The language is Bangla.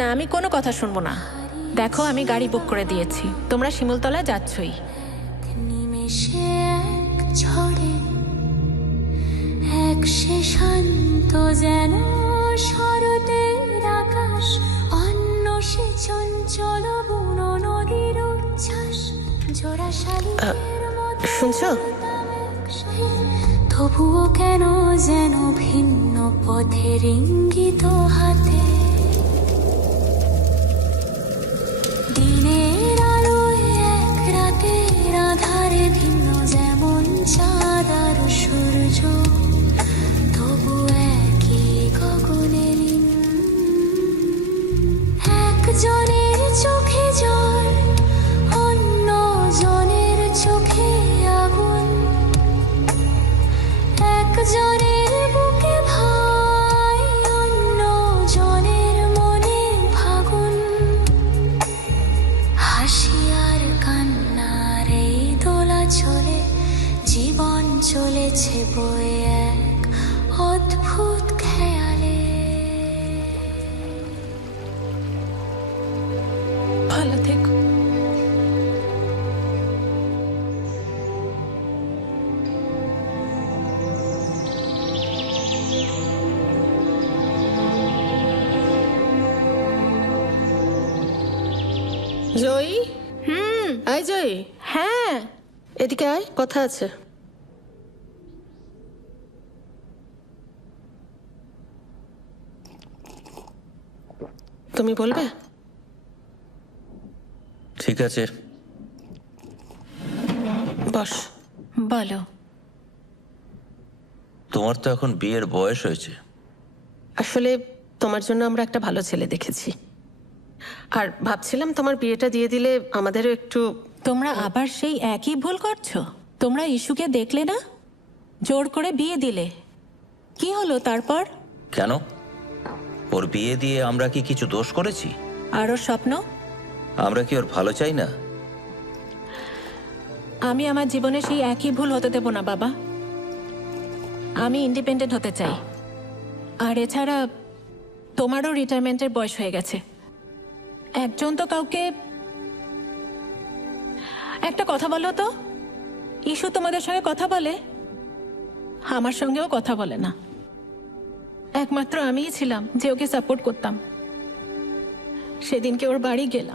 না, আমি কোনো কথা শুনবো না। দেখো, আমি গাড়ি বুক করে দিয়েছি, তোমরা শিমুলতলায় যাচ্ছই। নিমেষে এক ঝড়ে এক সে শান্ত যেন শরতের আকাশ, অন্য সে চঞ্চল বুনো নদীর উচ্ছ্বাস, জোড়া শালিকের মতো শুনছো? তবুও কেন যেন ভিন্ন পথের ইঙ্গিত হাতে। দিনের আলোয় এক রাতের আধারে ভিন্ন যেমন চাঁদ আর সূর্য, তবু একই গগনে লীন। একজনের চোখে জল, অন্য জনের চোখে আগুন, একজনের বুকে ভয়, অন্য জনের মনে ফাগুন। হাসি আর কান্নার এই দোলা চলে, জীবন চলেছে বয়ে এক অদ্ভুত খেয়ালে। ভালো থেকো। জয়ী, আয় জয়ী, হ্যাঁ, এদিকে আয়, কথা আছে। তুমি বলবে? ঠিক আছে, বস। বলো। তোমার তো এখন বিয়ের বয়স হয়েছে। আসলে তোমার জন্য আমরা একটা ভালো ছেলে দেখেছি, আর ভাবছিলাম তোমার বিয়েটা দিয়ে দিলে আমাদেরও একটু। তোমরা আবার সেই একই ভুল করছো। তোমরা ইস্যুকে দেখলে না, জোর করে বিয়ে দিলে। কি হলো তারপর? কেন? ওর বিয়ে দিয়ে আমরা কি কিছু দোষ করেছি? আর ওর স্বপ্ন? আমরা কি ওর ভালো চাই না? আমি আমার জীবনে সেই একই ভুল হতে দেব না বাবা। আমি ইন্ডিপেন্ডেন্ট হতে চাই। আর এছাড়া তোমারও রিটায়ারমেন্টের বয়স হয়ে গেছে। একজন তো কাউকে একটা কথা বলো তো, ইস্যু তোমাদের সঙ্গে কথা বলে, আমার সঙ্গেও কথা বলে না। একমাত্র আমিই ছিলাম যে ওকে সাপোর্ট করতাম। সেদিনকে ওর বাড়ি গেলাম,